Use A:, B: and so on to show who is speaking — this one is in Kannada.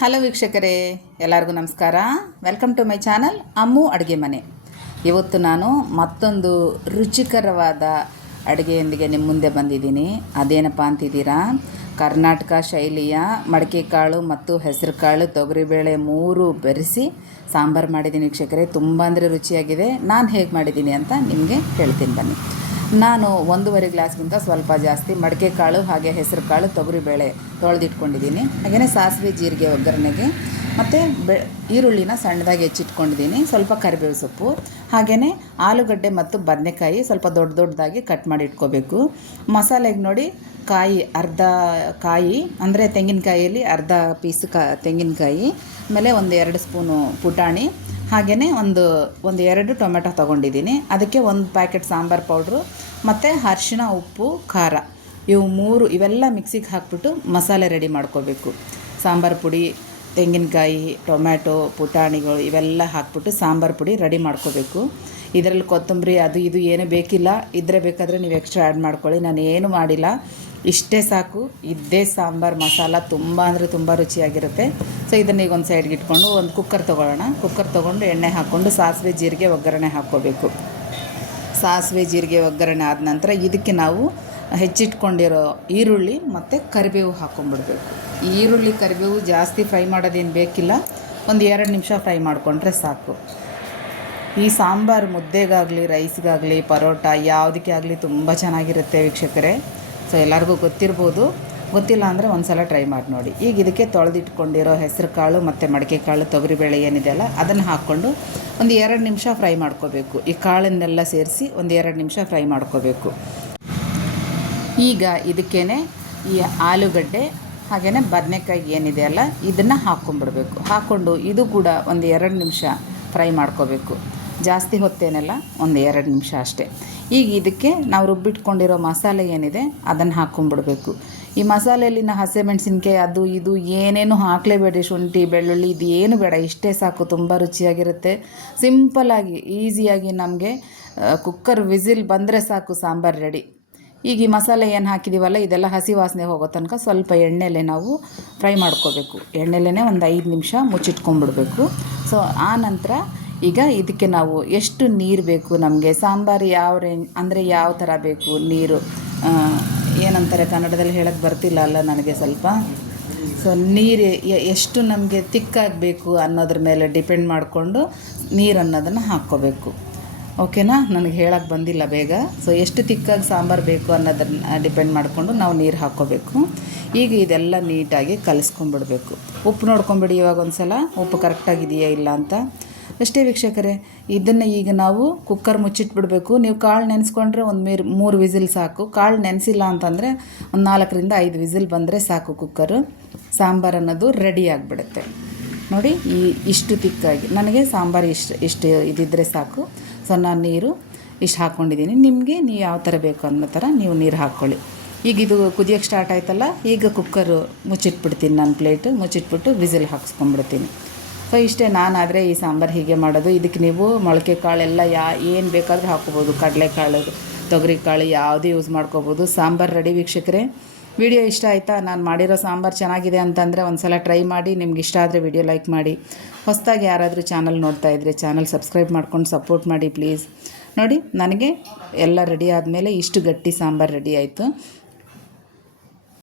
A: ಹಲೋ ವೀಕ್ಷಕರೇ, ಎಲ್ಲರಿಗೂ ನಮಸ್ಕಾರ. Welcome to my channel Ammu ಅಡುಗೆ ಮನೆ. ಇವತ್ತು ನಾನು ಮತ್ತೊಂದು ರುಚಿಕರವಾದ ಅಡುಗೆಯೊಂದಿಗೆ ನಿಮ್ಮ ಮುಂದೆ ಬಂದಿದ್ದೀನಿ. ಅದೇನಪ್ಪ ಅಂತಿದ್ದೀರಾ? ಕರ್ನಾಟಕ ಶೈಲಿಯ ಮಡಕೆ ಕಾಳು ಮತ್ತು ಹೆಸರು ಕಾಳು ತೊಗರಿಬೇಳೆ ಮೂರು ಬೆರೆಸಿ ಸಾಂಬಾರು ಮಾಡಿದ್ದೀನಿ ವೀಕ್ಷಕರೇ. ತುಂಬ ಅಂದರೆ ರುಚಿಯಾಗಿದೆ. ನಾನು ಹೇಗೆ ಮಾಡಿದ್ದೀನಿ ಅಂತ ನಿಮಗೆ ಹೇಳ್ತೀನಿ ಬನ್ನಿ. ನಾನು ಒಂದೂವರೆ ಗ್ಲಾಸ್ಗಿಂತ ಸ್ವಲ್ಪ ಜಾಸ್ತಿ ಮಡಿಕೆ ಕಾಳು ಹಾಗೆ ಹೆಸರು ಕಾಳು ತೊಗರಿಬೇಳೆ ತೊಳೆದಿಟ್ಕೊಂಡಿದ್ದೀನಿ. ಹಾಗೆಯೇ ಸಾಸಿವೆ ಜೀರಿಗೆ ಒಗ್ಗರಣೆಗೆ. ಮತ್ತು ಬೆ, ಈರುಳ್ಳಿನ ಸಣ್ಣದಾಗಿ ಹೆಚ್ಚಿಟ್ಕೊಂಡಿದ್ದೀನಿ. ಸ್ವಲ್ಪ ಕರಿಬೇವು ಸೊಪ್ಪು ಹಾಗೆಯೇ ಆಲೂಗಡ್ಡೆ ಮತ್ತು ಬದನೆಕಾಯಿ ಸ್ವಲ್ಪ ದೊಡ್ಡ ದೊಡ್ಡದಾಗಿ ಕಟ್ ಮಾಡಿ ಇಟ್ಕೋಬೇಕು. ಮಸಾಲೆಗೆ ನೋಡಿ ಕಾಯಿ, ಅರ್ಧ ಕಾಯಿ, ಅಂದರೆ ತೆಂಗಿನಕಾಯಿಯಲ್ಲಿ ಅರ್ಧ ಪೀಸ್ ಕ, ತೆಂಗಿನಕಾಯಿ, ಆಮೇಲೆ ಒಂದು ಎರಡು ಸ್ಪೂನು ಪುಟಾಣಿ ಹಾಗೆಯೇ ಒಂದು ಒಂದು ಎರಡು ಟೊಮೆಟೊ ತೊಗೊಂಡಿದ್ದೀನಿ. ಅದಕ್ಕೆ ಒಂದು ಪ್ಯಾಕೆಟ್ ಸಾಂಬಾರು ಪೌಡ್ರು, ಮತ್ತು ಅರಿಶಿಣ, ಉಪ್ಪು, ಖಾರ, ಇವು ಮೂರು ಇವೆಲ್ಲ ಮಿಕ್ಸಿಗೆ ಹಾಕ್ಬಿಟ್ಟು ಮಸಾಲೆ ರೆಡಿ ಮಾಡ್ಕೋಬೇಕು. ಸಾಂಬಾರು ಪುಡಿ ತೆಂಗಿನಕಾಯಿ, ಟೊಮ್ಯಾಟೊ, ಪುಟಾಣಿಗಳು ಇವೆಲ್ಲ ಹಾಕ್ಬಿಟ್ಟು ಸಾಂಬಾರು ಪುಡಿ ರೆಡಿ ಮಾಡ್ಕೋಬೇಕು. ಇದರಲ್ಲಿ ಕೊತ್ತಂಬರಿ ಅದು ಇದು ಏನು ಬೇಕಿಲ್ಲ. ಇದ್ರೆ ಬೇಕಾದರೆ ನೀವು ಎಕ್ಸ್ಟ್ರಾ ಆ್ಯಡ್ ಮಾಡ್ಕೊಳ್ಳಿ. ನಾನು ಏನು ಮಾಡಿಲ್ಲ. ಇಷ್ಟೇ ಸಾಕು. ಇದ್ದೇ ಸಾಂಬಾರು ಮಸಾಲ ತುಂಬ ಅಂದರೆ ತುಂಬ ರುಚಿಯಾಗಿರುತ್ತೆ. ಸೊ ಇದನ್ನು ಈಗ ಒಂದು ಸೈಡ್ಗೆ ಇಟ್ಕೊಂಡು ಒಂದು ಕುಕ್ಕರ್ ತೊಗೊಳ್ಳೋಣ. ಕುಕ್ಕರ್ ತೊಗೊಂಡು ಎಣ್ಣೆ ಹಾಕ್ಕೊಂಡು ಸಾಸಿವೆ, ಜೀರಿಗೆ, ಒಗ್ಗರಣೆ ಹಾಕ್ಕೋಬೇಕು. ಸಾಸಿವೆ, ಜೀರಿಗೆ, ಒಗ್ಗರಣೆ ಆದ ನಂತರ ಇದಕ್ಕೆ ನಾವು ಹೆಚ್ಚಿಟ್ಕೊಂಡಿರೋ ಈರುಳ್ಳಿ ಮತ್ತು ಕರಿಬೇವು ಹಾಕ್ಕೊಂಬಿಡ್ಬೇಕು ಈರುಳ್ಳಿ ಕರಿಬೇವು ಜಾಸ್ತಿ ಫ್ರೈ ಮಾಡೋದೇನು ಬೇಕಿಲ್ಲ. ಒಂದು ಎರಡು ನಿಮಿಷ ಫ್ರೈ ಮಾಡಿಕೊಂಡ್ರೆ ಸಾಕು. ಈ ಸಾಂಬಾರು ಮುದ್ದೆಗಾಗಲಿ, ರೈಸ್ಗಾಗಲಿ, ಪರೋಟ ಯಾವುದಕ್ಕೆ ಆಗಲಿ ತುಂಬ ಚೆನ್ನಾಗಿರುತ್ತೆ ವೀಕ್ಷಕರೇ. ಸೊ ಎಲ್ಲರಿಗೂ ಗೊತ್ತಿರ್ಬೋದು. ಗೊತ್ತಿಲ್ಲ ಅಂದರೆ ಒಂದು ಸಲ ಟ್ರೈ ಮಾಡಿ ನೋಡಿ. ಈಗ ಇದಕ್ಕೆ ತೊಳೆದಿಟ್ಕೊಂಡಿರೋ ಹೆಸರು ಕಾಳು ಮತ್ತು ಮಡಿಕೆ ಕಾಳು ತೊಗರಿಬೇಳೆ ಏನಿದೆಯಲ್ಲ ಅದನ್ನು ಹಾಕ್ಕೊಂಡು ಒಂದು ಎರಡು ನಿಮಿಷ ಫ್ರೈ ಮಾಡ್ಕೋಬೇಕು. ಈ ಕಾಳನ್ನೆಲ್ಲ ಸೇರಿಸಿ ಒಂದು ಎರಡು ನಿಮಿಷ ಫ್ರೈ ಮಾಡ್ಕೋಬೇಕು. ಈಗ ಇದಕ್ಕೇ ಈ ಆಲೂಗಡ್ಡೆ ಹಾಗೆಯೇ ಬದನೆಕಾಯಿ ಏನಿದೆಯಲ್ಲ ಇದನ್ನು ಹಾಕ್ಕೊಂಬಿಡ್ಬೇಕು ಹಾಕ್ಕೊಂಡು ಇದು ಕೂಡ ಒಂದು ಎರಡು ನಿಮಿಷ ಫ್ರೈ ಮಾಡ್ಕೋಬೇಕು. ಜಾಸ್ತಿ ಹೊತ್ತೇನೆಲ್ಲ, ಒಂದು ಎರಡು ನಿಮಿಷ ಅಷ್ಟೇ. ಈಗ ಇದಕ್ಕೆ ನಾವು ರುಬ್ಬಿಟ್ಕೊಂಡಿರೋ ಮಸಾಲೆ ಏನಿದೆ, ಅದನ್ನು ಹಾಕ್ಕೊಂಬಿಡ್ಬೇಕು ಈ ಮಸಾಲೆಯಲ್ಲಿನ ಹಸಿಮೆಣಸಿನ್ಕಾಯಿ ಅದು ಇದು ಏನೇನು ಹಾಕಲೇಬೇಡಿ ಶುಂಠಿ, ಬೆಳ್ಳುಳ್ಳಿ, ಇದು ಏನು ಬೇಡ, ಇಷ್ಟೇ ಸಾಕು, ತುಂಬ ರುಚಿಯಾಗಿರುತ್ತೆ. ಸಿಂಪಲ್ಲಾಗಿ ಈಸಿಯಾಗಿ ನಮಗೆ ಕುಕ್ಕರ್ ವಿಸಿಲ್ ಬಂದರೆ ಸಾಕು ಸಾಂಬಾರು ರೆಡಿ ಈಗ ಈ ಮಸಾಲೆ ಏನು ಹಾಕಿದ್ದೀವಲ್ಲ ಇದೆಲ್ಲ ಹಸಿ ವಾಸನೆ ಹೋಗೋ ತನಕ ಸ್ವಲ್ಪ ಎಣ್ಣೆಲೆ ನಾವು ಫ್ರೈ ಮಾಡ್ಕೋಬೇಕು. ಎಣ್ಣೆಲೇ ಒಂದು ಐದು ನಿಮಿಷ ಮುಚ್ಚಿಟ್ಕೊಂಡ್ಬಿಡ್ಬೇಕು. ಸೊ ಆ ನಂತರ ಈಗ ಇದಕ್ಕೆ ನಾವು ಎಷ್ಟು ನೀರು ಬೇಕು ನಮಗೆ? ಸಾಂಬಾರು ಯಾವ ರೇಂಜ್, ಅಂದರೆ ಯಾವ ಥರ ಬೇಕು ನೀರು? ಏನಂತಾರೆ ಕನ್ನಡದಲ್ಲಿ ಹೇಳಕ್ಕೆ ಬರ್ತಿಲ್ಲ ಅಲ್ಲ ನನಗೆ ಸ್ವಲ್ಪ. ಸೊ ನೀರು ಎಷ್ಟು ನಮಗೆ ತಿಕ್ಕಾಗಬೇಕು ಅನ್ನೋದ್ರ ಮೇಲೆ ಡಿಪೆಂಡ್ ಮಾಡಿಕೊಂಡು ನೀರು ಅನ್ನೋದನ್ನು ಹಾಕ್ಕೋಬೇಕು. ಓಕೆನಾ? ನನಗೆ ಹೇಳಕ್ಕೆ ಬಂದಿಲ್ಲ ಬೇಗ. ಸೊ ಎಷ್ಟು ತಿಕ್ಕಾಗಿ ಸಾಂಬಾರು ಬೇಕು ಅನ್ನೋದನ್ನು ಡಿಪೆಂಡ್ ಮಾಡಿಕೊಂಡು ನಾವು ನೀರು ಹಾಕ್ಕೋಬೇಕು ಈಗ ಇದೆಲ್ಲ ನೀಟಾಗಿ ಕಲಿಸ್ಕೊಂಡ್ಬಿಡ್ಬೇಕು. ಉಪ್ಪು ನೋಡ್ಕೊಂಬಿಡಿ ಇವಾಗ ಒಂದು ಸಲ ಉಪ್ಪು ಕರೆಕ್ಟಾಗಿದೆಯಾ ಇಲ್ಲ ಅಂತ. ಅಷ್ಟೇ ವೀಕ್ಷಕರೇ, ಇದನ್ನು ಈಗ ನಾವು ಕುಕ್ಕರ್ ಮುಚ್ಚಿಟ್ಬಿಡಬೇಕು. ನೀವು ಕಾಳು ನೆನೆಸ್ಕೊಂಡ್ರೆ ಒಂದು ಮೀರ್, ಮೂರು ವಿಸಿಲ್ ಸಾಕು. ಕಾಳು ನೆನೆಸಿಲ್ಲ ಅಂತಂದರೆ ಒಂದು ನಾಲ್ಕರಿಂದ ಐದು ವಿಸಿಲ್ ಬಂದರೆ ಸಾಕು ಕುಕ್ಕರು ಸಾಂಬಾರು ಅನ್ನೋದು ರೆಡಿ ಆಗಿಬಿಡುತ್ತೆ. ನೋಡಿ, ಈ ಇಷ್ಟು ತಿಕ್ಕಾಗಿ. ನನಗೆ ಸಾಂಬಾರು ಇಷ್ಟು ಇಷ್ಟು ಇದಿದ್ದರೆ ಸಾಕು. ಸೊ, ನಾನು ನೀರು ಇಷ್ಟು ಹಾಕ್ಕೊಂಡಿದ್ದೀನಿ ನಿಮಗೆ ನೀವು ಯಾವ ಥರ ಬೇಕು ಅನ್ನೋ ಥರ ನೀವು ನೀರು ಹಾಕ್ಕೊಳ್ಳಿ ಈಗ ಇದು ಕುದಿಯೋಕ್ಕೆ ಸ್ಟಾರ್ಟ್ ಆಯ್ತಲ್ಲ, ಈಗ ಕುಕ್ಕರು ಮುಚ್ಚಿಟ್ಬಿಡ್ತೀನಿ ನಾನು ಪ್ಲೇಟು ಮುಚ್ಚಿಟ್ಬಿಟ್ಟು ವಿಸಿಲ್ ಹಾಕ್ಸ್ಕೊಂಡ್ಬಿಡ್ತೀನಿ. ಸೊ, ಇಷ್ಟೇ ನಾನಾದರೆ ಈ ಸಾಂಬಾರು ಹೀಗೆ ಮಾಡೋದು. ಇದಕ್ಕೆ ನೀವು ಮೊಳಕೆ ಕಾಳೆಲ್ಲ ಯಾ, ಏನು ಬೇಕಾದರೂ ಹಾಕ್ಕೋಬೋದು. ಕಡಲೆಕಾಳು, ತೊಗರಿಕಾಳು ಯಾವುದೇ ಯೂಸ್ ಮಾಡ್ಕೋಬೋದು. ಸಾಂಬಾರು ರೆಡಿ ವೀಕ್ಷಕರೇ. ವಿಡಿಯೋ ಇಷ್ಟ ಆಯಿತಾ? ನಾನು ಮಾಡಿರೋ ಸಾಂಬಾರು ಚೆನ್ನಾಗಿದೆ ಅಂತಂದರೆ ಒಂದು ಸಲ ಟ್ರೈ ಮಾಡಿ, ನಿಮ್ಗೆ ಇಷ್ಟ ಆದರೆ ವಿಡಿಯೋ ಲೈಕ್ ಮಾಡಿ. ಹೊಸದಾಗಿ ಯಾರಾದರೂ ಚಾನಲ್ ನೋಡ್ತಾ ಇದ್ದರೆ ಚಾನಲ್ ಸಬ್ಸ್ಕ್ರೈಬ್ ಮಾಡ್ಕೊಂಡು ಸಪೋರ್ಟ್ ಮಾಡಿ ಪ್ಲೀಸ್ ನೋಡಿ, ನನಗೆ ಎಲ್ಲ ರೆಡಿ ಆದಮೇಲೆ ಇಷ್ಟು ಗಟ್ಟಿ ಸಾಂಬಾರು ರೆಡಿ ಆಯಿತು.